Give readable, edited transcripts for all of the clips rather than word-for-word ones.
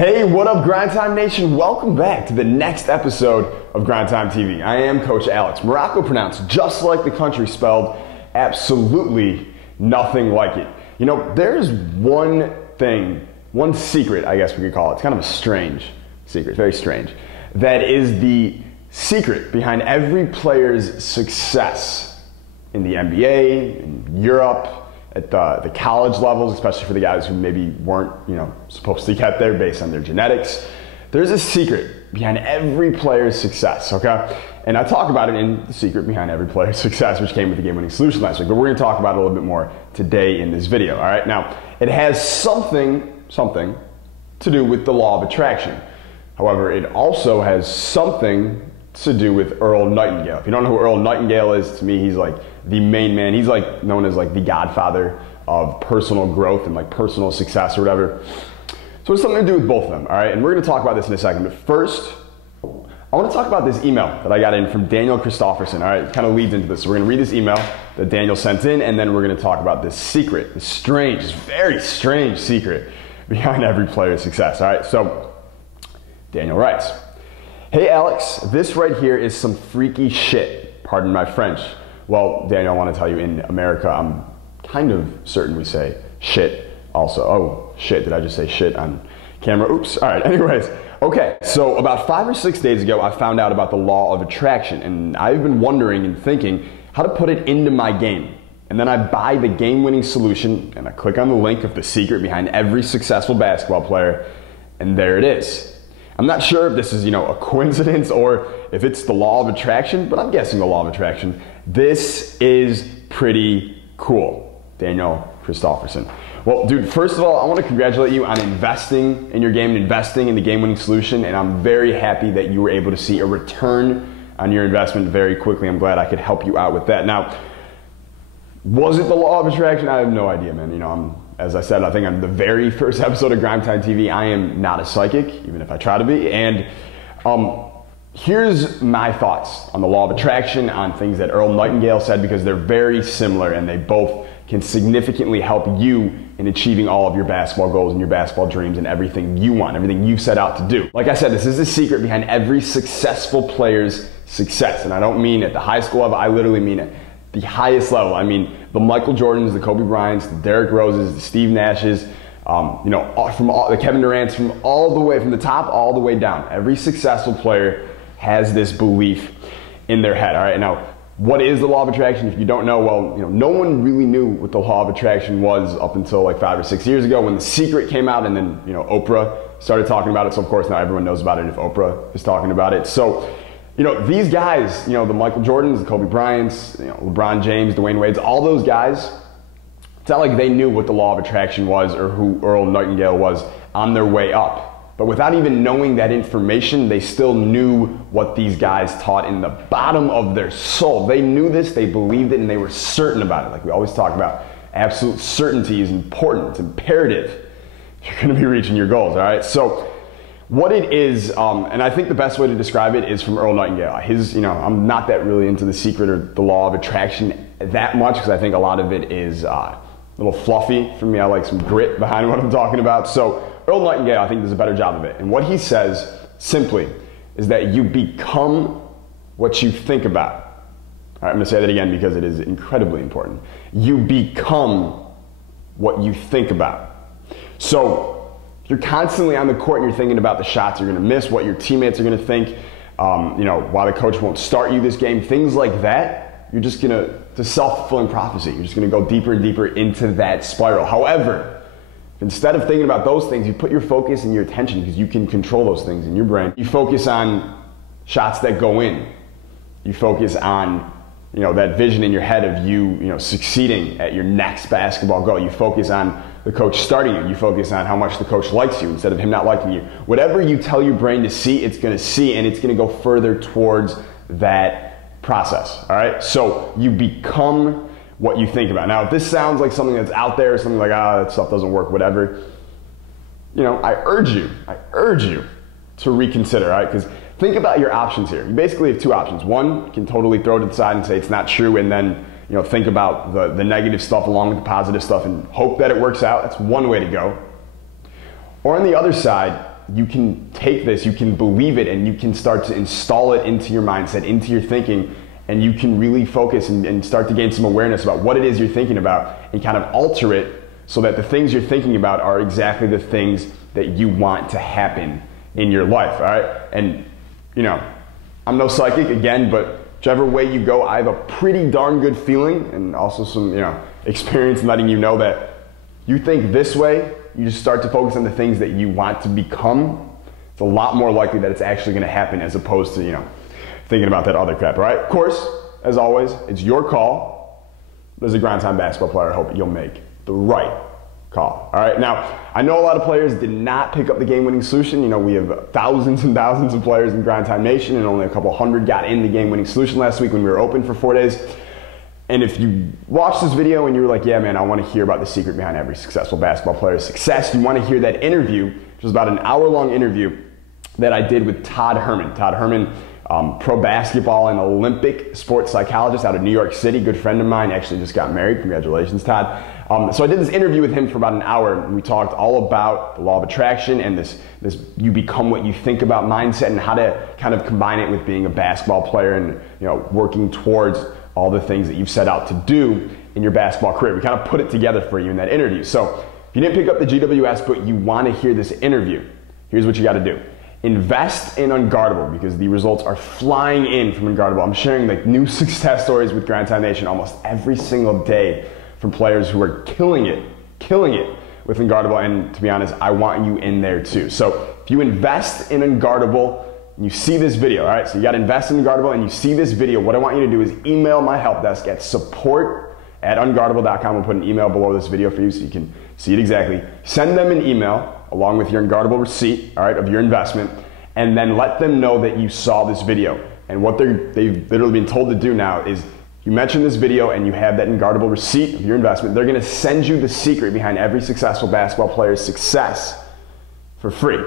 Hey, what up, Grind Time Nation? Welcome back to the next episode of Grind Time TV. I am Coach Alex Maroko, pronounced just like the country, spelled absolutely nothing like it. You know, there's one thing, one secret, I guess we could call it. It's kind of a strange secret, very strange. That is the secret behind every player's success in the NBA, in Europe, at the college levels, especially for the guys who maybe weren't, supposed to get there based on their genetics. There's a secret behind every player's success, okay? And I talk about it in the secret behind every player's success, which came with the game-winning solution last week, but we're gonna talk about it a little bit more today in this video, all right? Now, it has something to do with the law of attraction. However, it also has something to do with Earl Nightingale. If you don't know who Earl Nightingale is, to me, he's like the main man. He's like known as like the godfather of personal growth and like personal success or whatever. So it's something to do with both of them, all right? And we're gonna talk about this in a second, but first, I wanna talk about this email that I got in from Daniel Christofferson, all right? It kind of leads into this. So we're gonna read this email that Daniel sent in, and then we're gonna talk about this secret, this strange, this very strange secret behind every player's success, all right? So Daniel writes, "Hey Alex, this right here is some freaky shit. Pardon my French." Well, Daniel, I want to tell you, in America, I'm kind of certain we say shit also. Oh, shit, did I just say shit on camera? Oops, all right, anyways. Okay, so about 5 or 6 days ago, I found out about the law of attraction, and I've been wondering and thinking how to put it into my game. And then I buy the game-winning solution, and I click on the link of the secret behind every successful basketball player, and there it is. I'm not sure if this is, a coincidence or if it's the law of attraction, but I'm guessing the law of attraction. This is pretty cool. Daniel Christofferson. Well, dude, first of all, I want to congratulate you on investing in your game and investing in the game-winning solution, and I'm very happy that you were able to see a return on your investment very quickly. I'm glad I could help you out with that. Now, was it the law of attraction? I have no idea, man. As I said, I think on the very first episode of Grind Time TV, I am not a psychic, even if I try to be. And here's my thoughts on the law of attraction, on things that Earl Nightingale said, because they're very similar and they both can significantly help you in achieving all of your basketball goals and your basketball dreams and everything you want, everything you've set out to do. Like I said, this is the secret behind every successful player's success. And I don't mean at the high school level, I literally mean at the highest level. I mean the Michael Jordans, the Kobe Bryants, the Derrick Roses, the Steve Nashes, from all the Kevin Durant's, from all the way, from the top all the way down. Every successful player has this belief in their head. All right, now what is the law of attraction? If you don't know, well, no one really knew what the law of attraction was up until like 5 or 6 years ago when The Secret came out, and then Oprah started talking about it. So of course now everyone knows about it if Oprah is talking about it. So these guys, the Michael Jordans, the Kobe Bryants, LeBron James, Dwayne Wade's, all those guys, it's not like they knew what the law of attraction was or who Earl Nightingale was on their way up. But without even knowing that information, they still knew what these guys taught in the bottom of their soul. They knew this, they believed it, and they were certain about it. Like we always talk about, absolute certainty is important, it's imperative if you're gonna be reaching your goals, all right? So what it is, and I think the best way to describe it is from Earl Nightingale. I'm not that really into the secret or the law of attraction that much, because I think a lot of it is a little fluffy for me. I like some grit behind what I'm talking about. So Earl Nightingale, I think, does a better job of it. And what he says, simply, is that you become what you think about. All right, I'm gonna say that again because it is incredibly important. You become what you think about. So you're constantly on the court and you're thinking about the shots you're gonna miss, what your teammates are gonna think, why the coach won't start you this game, things like that. You're just gonna, it's a self-fulfilling prophecy. You're just gonna go deeper and deeper into that spiral. However, instead of thinking about those things, you put your focus and your attention, because you can control those things in your brain. You focus on shots that go in. You focus on that vision in your head of you succeeding at your next basketball goal. You focus on the coach starting you. You focus on how much the coach likes you instead of him not liking you. Whatever you tell your brain to see, it's gonna see, and it's gonna go further towards that process, all right? So you become what you think about. Now, if this sounds like something that's out there, something like, that stuff doesn't work, whatever, I urge you to reconsider, all right? Because think about your options here. You basically have two options. One, you can totally throw it to the side and say it's not true, and then think about the negative stuff along with the positive stuff and hope that it works out. That's one way to go. Or on the other side, you can take this, you can believe it, and you can start to install it into your mindset, into your thinking, and you can really focus and start to gain some awareness about what it is you're thinking about and kind of alter it so that the things you're thinking about are exactly the things that you want to happen in your life, all right? And, you know, I'm no psychic, again, but whichever way you go, I have a pretty darn good feeling and also some, experience in letting you know that you think this way, you just start to focus on the things that you want to become, it's a lot more likely that it's actually going to happen as opposed to, thinking about that other crap, all right? Of course, as always, it's your call. As a Grind Time basketball player, I hope you'll make the right call, all right? Now, I know a lot of players did not pick up the game-winning solution. We have thousands and thousands of players in Grind Time Nation, and only a couple hundred got in the game-winning solution last week when we were open for 4 days. And if you watched this video and you were like, yeah, man, I want to hear about the secret behind every successful basketball player's success, you want to hear that interview, which was about an hour-long interview that I did with Todd Herman. Todd Herman, pro basketball and Olympic sports psychologist out of New York City, good friend of mine, actually just got married. Congratulations, Todd. So I did this interview with him for about an hour, and we talked all about the law of attraction and this you become what you think about mindset and how to kind of combine it with being a basketball player and working towards all the things that you've set out to do in your basketball career. We kind of put it together for you in that interview. So if you didn't pick up the GWS, but you want to hear this interview, here's what you got to do. Invest in Unguardable because the results are flying in from Unguardable. I'm sharing new success stories with Grind Time Nation almost every single day from players who are killing it with Unguardable. And to be honest, I want you in there too. So if you invest in Unguardable, and you see this video, all right? So you got to invest in Unguardable and you see this video, what I want you to do is email my help desk at support@unguardable.com. We'll put an email below this video for you so you can see it exactly. Send them an email along with your Unguardable receipt, all right, of your investment, and then let them know that you saw this video. And what they've literally been told to do now is you mention this video and you have that Unguardable receipt of your investment, they're gonna send you the secret behind every successful basketball player's success for free.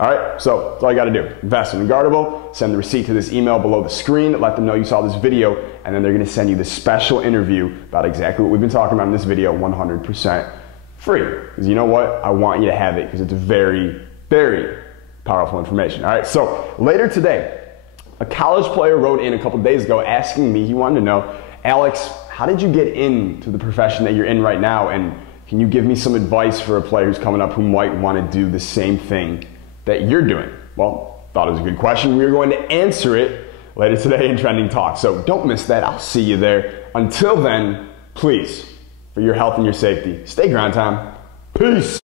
All right, so that's all you gotta do. Invest in Unguardable, send the receipt to this email below the screen, let them know you saw this video, and then they're gonna send you this special interview about exactly what we've been talking about in this video, 100% free. Because you know what? I want you to have it because it's very, very powerful information. All right, so later today, a college player wrote in a couple days ago asking me, he wanted to know, Alex, how did you get into the profession that you're in right now? And can you give me some advice for a player who's coming up who might want to do the same thing that you're doing? Well, thought it was a good question. We're going to answer it later today in Trending Talk. So don't miss that. I'll see you there. Until then, please, for your health and your safety, stay Grind Time. Peace.